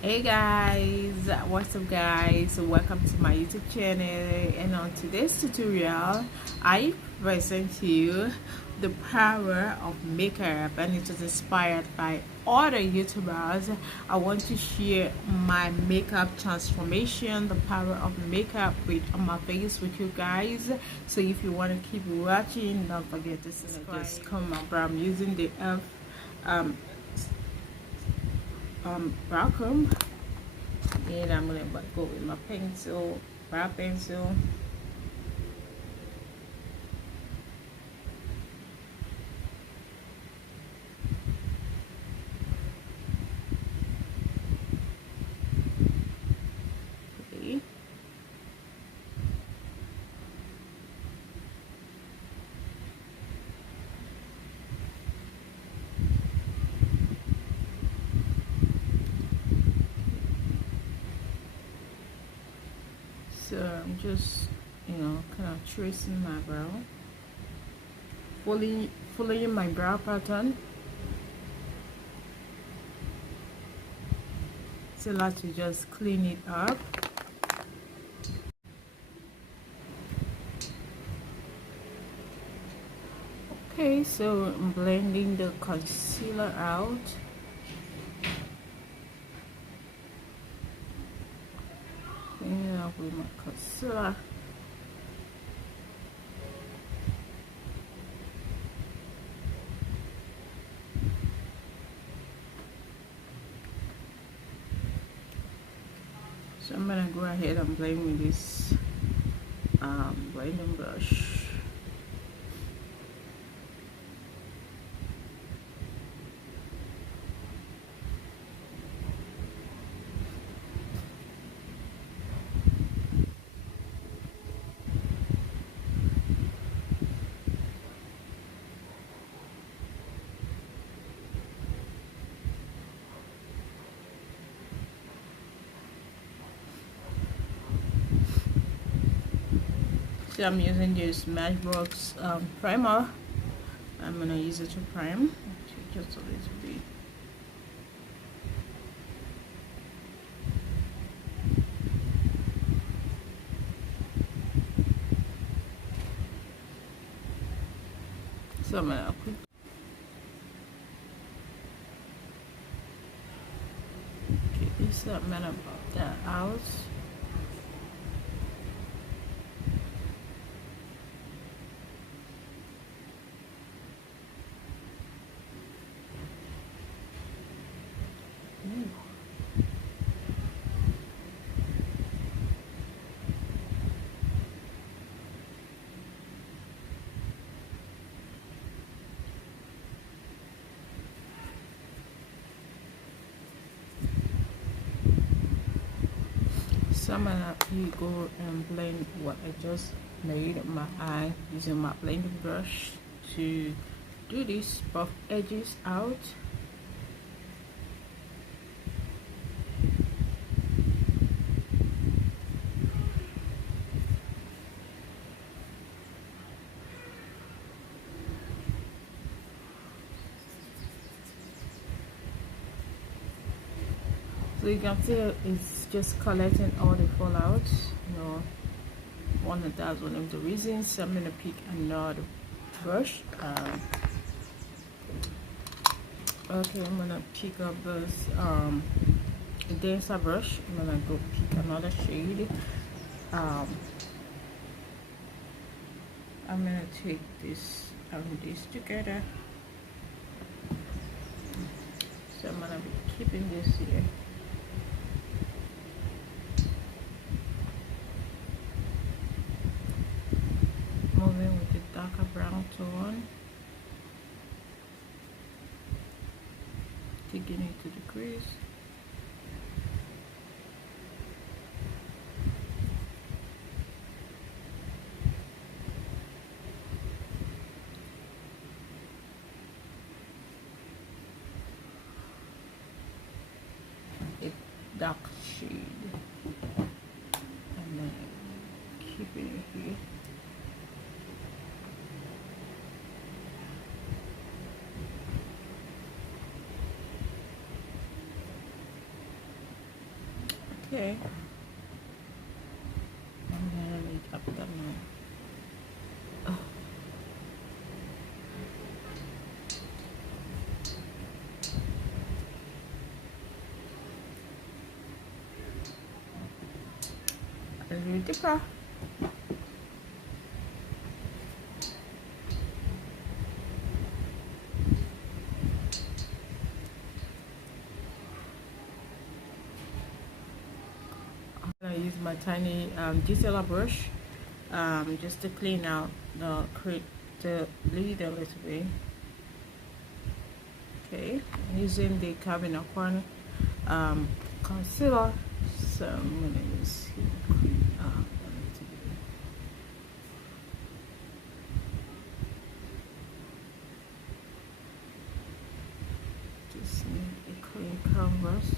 Hey guys, what's up guys? Welcome to my YouTube channel, and on today's tutorial I present to you the power of makeup, and it is inspired by other YouTubers. I want to share my makeup transformation, the power of makeup with on my face with you guys. So if you want to keep watching, don't forget to subscribe. Just come up. I'm using the um brow comb, and I'm gonna go with my pencil, brow pencil. Okay. So I'm just, kind of tracing my brow, following my brow pattern. So let's just clean it up. Okay, so I'm blending the concealer out. Cleaning it up with my concealer. So I'm gonna go ahead and blend with this blending brush. So I'm using this Matchbox primer. I'm gonna use it to prime just a little bit. So I'm gonna put this, I'm gonna pop that out. So I'm gonna go and blend what I just made my eye using my blending brush to do these puff edges out. So you can see it's just collecting all the fallouts. That's one of the reasons. So I'm gonna pick another brush. Okay, I'm gonna pick up this denser brush. I'm gonna go pick another shade. I'm gonna take this and this together. So I'm gonna be keeping this here. Moving with the darker brown tone, taking it to the crease. A dark shade, and then keeping it here. Okay. I'm gonna make up the moon. Oh. A little deeper. I use my tiny detailer brush just to clean out the lid a little bit. Okay, I'm using the Cabin Corner concealer, so I'm gonna use clean out a little bit. Just need a clean canvas.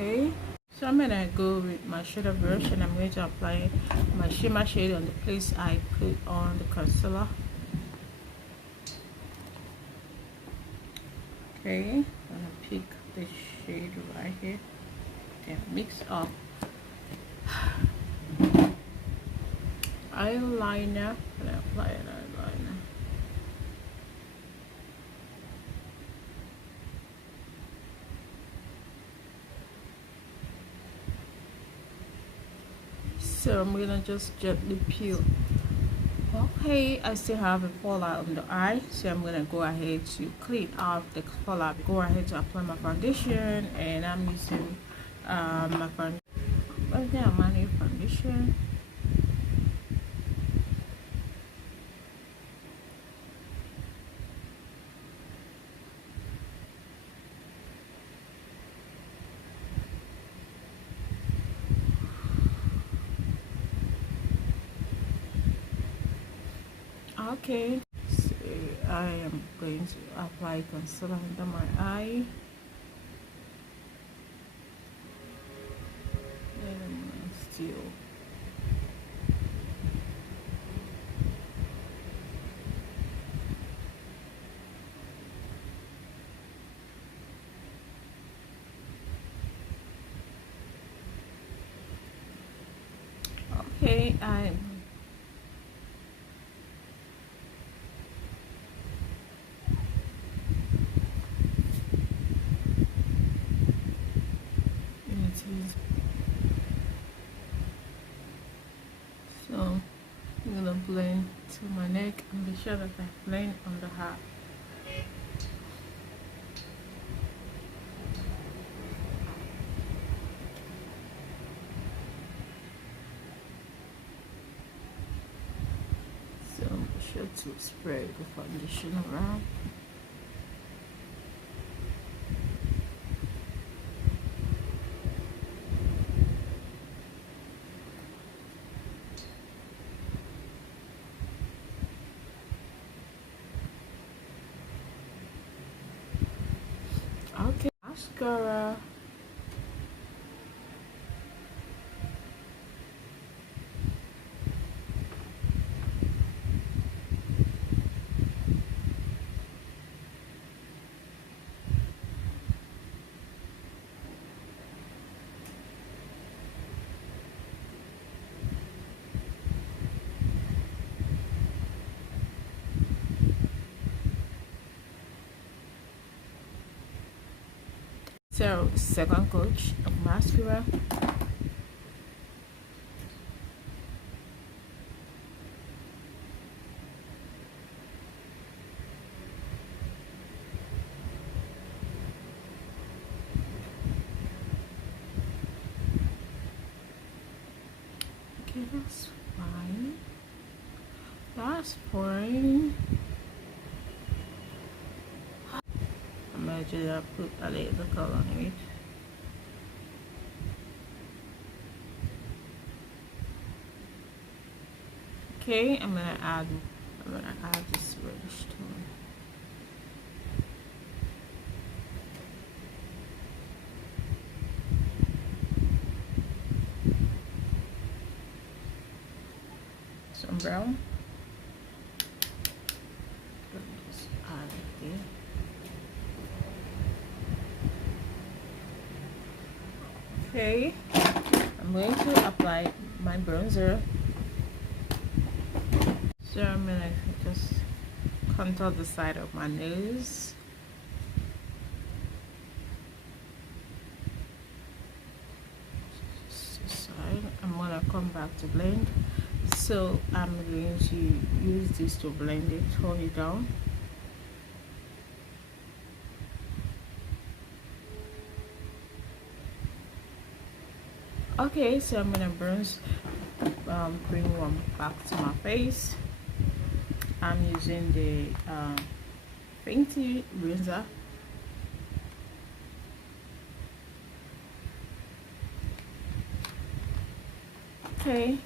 Okay, so I'm gonna go with my shader brush and I'm going to apply my shimmer shade on the place I put on the concealer. Okay, I'm gonna pick the shade right here and mix up eyeliner and apply an eyeliner. So I'm gonna just gently peel. Okay, I still have a fallout on the eye, so I'm gonna go ahead to clean off the fallout. Go ahead to apply my foundation, and I'm using my foundation. What's that? My new foundation. Okay, so I am going to apply concealer under my eye. And I'm gonna still. Okay, I'm. So I'm gonna blend to my neck and be sure that I blend on the hat. So be sure to spread the foundation around. Okay, mascara. So second coat of mascara. Okay, that's fine. Last point. I'm gonna just put a little color on it. Okay, I'm gonna add this reddish tone. some brown. Just add it there. Okay, I'm going to apply my bronzer. So I'm gonna just contour the side of my nose. Side. I'm gonna come back to blend. So I'm going to use this to blend it, hold it down. Okay, so I'm gonna bring one back to my face. I'm using the Fenty bronzer. Okay.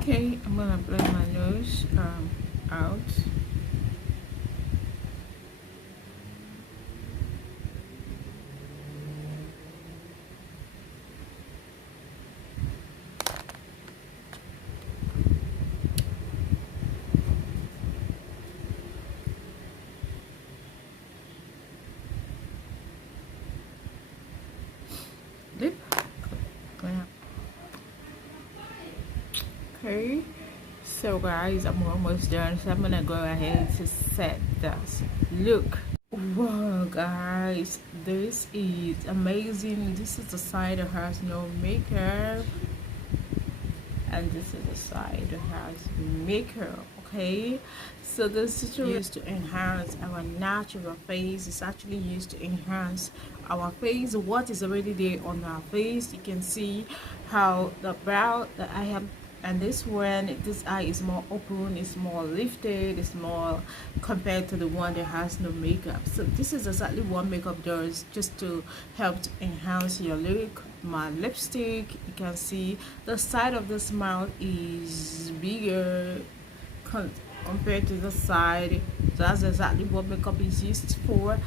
Okay, I'm gonna blend my nose out. Lip. Okay, so guys, I'm almost done, so I'm gonna go ahead to set this look. Wow guys, this is amazing. This is the side that has no makeup, and this is the side that has makeup. Okay, so this is used to enhance our natural face. It's actually used to enhance our face, what is already there on our face. You can see how the brow that I have, and this one, this eye is more open, it's more lifted, it's more compared to the one that has no makeup. So this is exactly what makeup does, just to help to enhance your look. My lipstick, you can see the side of this mouth is bigger compared to the side. That's exactly what makeup is used for.